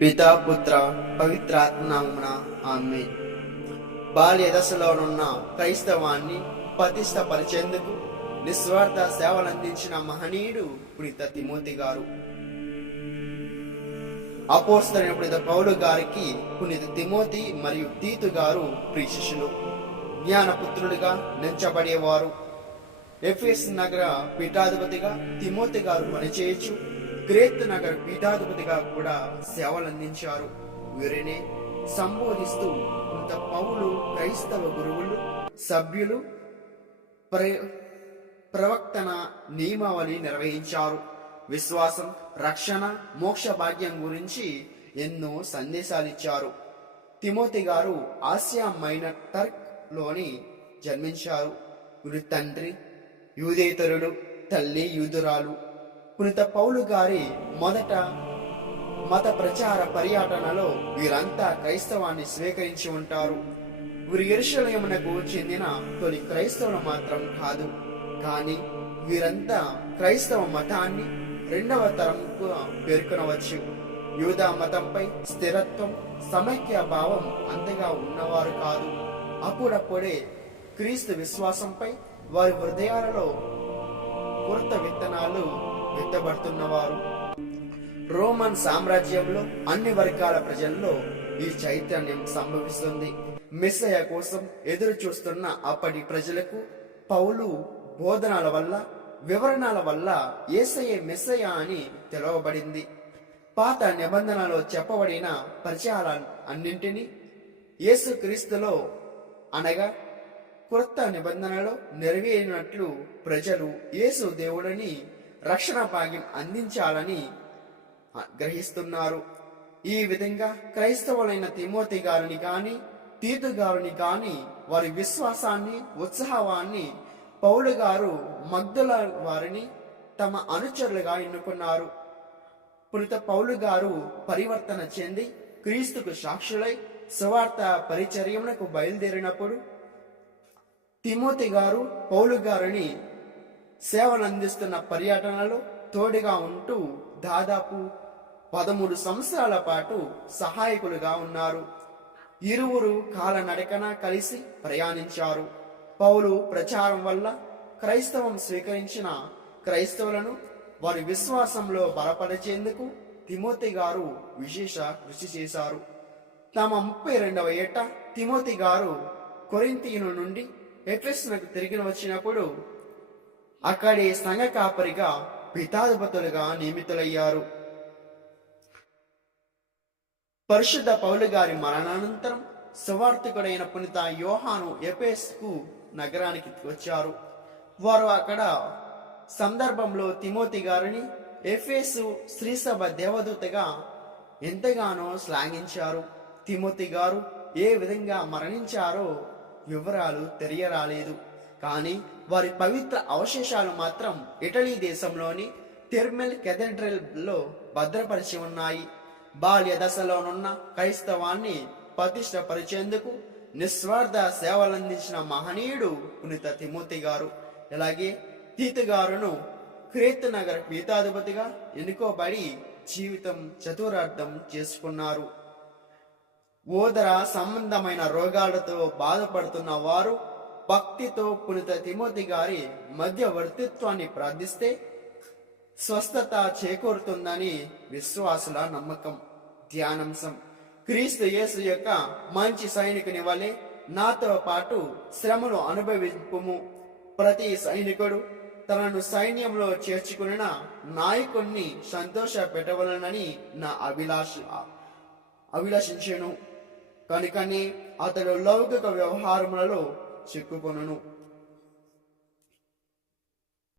పితా పుత్ర పవిత్రాత్మనామమున ఆమేన్. బాల్య దశలోనున్న క్రైస్తవాన్ని పటిష్టపరిచేందుకు నిస్వార్థ సేవలందించిన మహనీయుడు పునీత తిమోతి గారు. అపోస్తలుడైన పునీత పౌలు గారికి పునీత తిమోతి మరియు తీతు గారు ప్రియ శిష్యులు. జ్ఞానపుత్రుడిగా నెంచబడేవారు. ఎఫెస్ నగర పీఠాధిపతిగా తిమోతి గారు పనిచేయచ్చు. క్రేతు నగర పీఠాధిపతిగా కూడా సేవలందించారు. వీరిని సంబోధిస్తూ పునీత పౌలు క్రైస్తవ గురువులు, సభ్యులు ప్రవక్తన నియమావళి నిర్వహించారు. విశ్వాసం, రక్షణ, మోక్ష భాగ్యం గురించి ఎన్నో సందేశాలు ఇచ్చారు. తిమోతి గారు ఆసియా మైనర్ టర్క్ లోని జన్మించారు. వీరి తండ్రి యూదేతరుడు, తల్లి యూదురాలు. పునీత పౌలు గారి మొదట మత ప్రచార పర్యటనలో వీరంతా క్రైస్తవాన్ని స్వీకరించి ఉంటారు. వీరు యెరూషలేమునకు చెందిన తొలి క్రైస్తవులు మాత్రం కాదు, కానీ వీరంతా క్రైస్తవ మతాన్ని రెండవ తరంకు పేర్కొనవచ్చు. యూదా మతంపై స్థిరత్వం, సమైక్య భావం అంతగా ఉన్నవారు కాదు. అప్పుడప్పుడే క్రీస్తు విశ్వాసంపై వారి హృదయాలలో కొత్త విత్తనాలు విత్తబడుతున్నవారు. రోమన్ సామ్రాజ్యంలో అన్ని వర్గాల ప్రజల్లో ఈ చైతన్యం సంభవిస్తుంది. మెస్సయ కోసం ఎదురు చూస్తున్న అప్పటి ప్రజలకు పౌలు బోధనల వల్ల, వివరణల వల్ల యేసయ్యే మెస్సయ అని తెలవబడింది. పాత నిబంధనలో చెప్పబడిన పరిచయాల అన్నింటినీ యేసుక్రీస్తులో అనగా క్రొత్త నిబంధనలో నెరవేరినట్లు ప్రజలు యేసు దేవుడని, రక్షణ భాగ్యం అందించాలని గ్రహిస్తున్నారు. ఈ విధంగా క్రైస్తవులైన తిమోతి గారిని గాని తీతు గారిని గాని వారి విశ్వాసాన్ని, ఉత్సాహాన్ని పౌలు గారు మగ్దుల వారిని తమ అనుచరులుగా ఎన్నుకున్నారు. పునీత పౌలు గారు పరివర్తన చెంది క్రీస్తుకు సాక్షులై సువార్త పరిచర్యమునకు బయలుదేరినప్పుడు తిమోతి గారు పౌలు గారిని సేవలందిస్తున్న పర్యటనలో తోడుగా ఉంటూ దాదాపు 13 సంవత్సరాల పాటు సహాయకులుగా ఉన్నారు. ఇరువురు కాలనడకన కలిసి ప్రయాణించారు. పౌలు ప్రచారం వల్ల క్రైస్తవం స్వీకరించిన క్రైస్తవులను వారి విశ్వాసంలో బలపరిచేందుకు తిమోతి గారు విశేష కృషి చేశారు. తమ 32వ ఏట తిమోతి గారు కొరింథీయుల నుండి ఎఫెసునకు తిరిగి వచ్చినప్పుడు అక్కడే సంఘ కాపరిగా పీఠాధిపతులుగా నియమితులయ్యారు. పరిశుద్ధ పౌలు గారి మరణానంతరం సువార్తికుడైన పునీత యోహాను ఎఫెసు నగరానికి వచ్చారు. వారు అక్కడ సందర్భంలో తిమోతి గారిని ఎఫెసు శ్రీసభ దేవదూతగా ఎంతగానో శ్లాఘించారు. తిమోతి గారు ఏ విధంగా మరణించారో వివరాలు తెలియరాలేదు, కానీ వారి పవిత్ర అవశేషాలు మాత్రం ఇటలీ దేశంలోని టెర్మెల్ కెథెడ్రల్ లో భద్రపరిచి ఉన్నాయి. బాల్య దశలోనున్న క్రైస్తవాన్ని పటిష్టపరిచేందుకు నిస్వార్థ సేవలందించిన మహనీయుడు పునీత తిమోతి గారు. అలాగే తీతు గారును క్రేతు నగర పీఠాధిపతిగా ఎన్నుకోబడి జీవితం చతురార్థం చేసుకున్నారు. ఓదర సంబంధమైన రోగాలతో బాధపడుతున్న వారు భక్తితో పునీత తిమోతి గారి మధ్యవర్తిత్వాన్ని ప్రార్థిస్తే స్వస్థత చేకూరుతుందని విశ్వాసుల నమ్మకం. ధ్యానాంశం: క్రీస్తు యేసు యొక్క మంచి సైనికుని వలె నాతో పాటు శ్రమను అనుభవింపుము. ప్రతి సైనికుడు తనను సైన్యంలో చేర్చుకున్న నాయకుణ్ణి సంతోష పెట్టవలనని నా అభిలాషించెను. కనుకనే అతడు లౌకిక వ్యవహారములలో చిక్కుకొనును.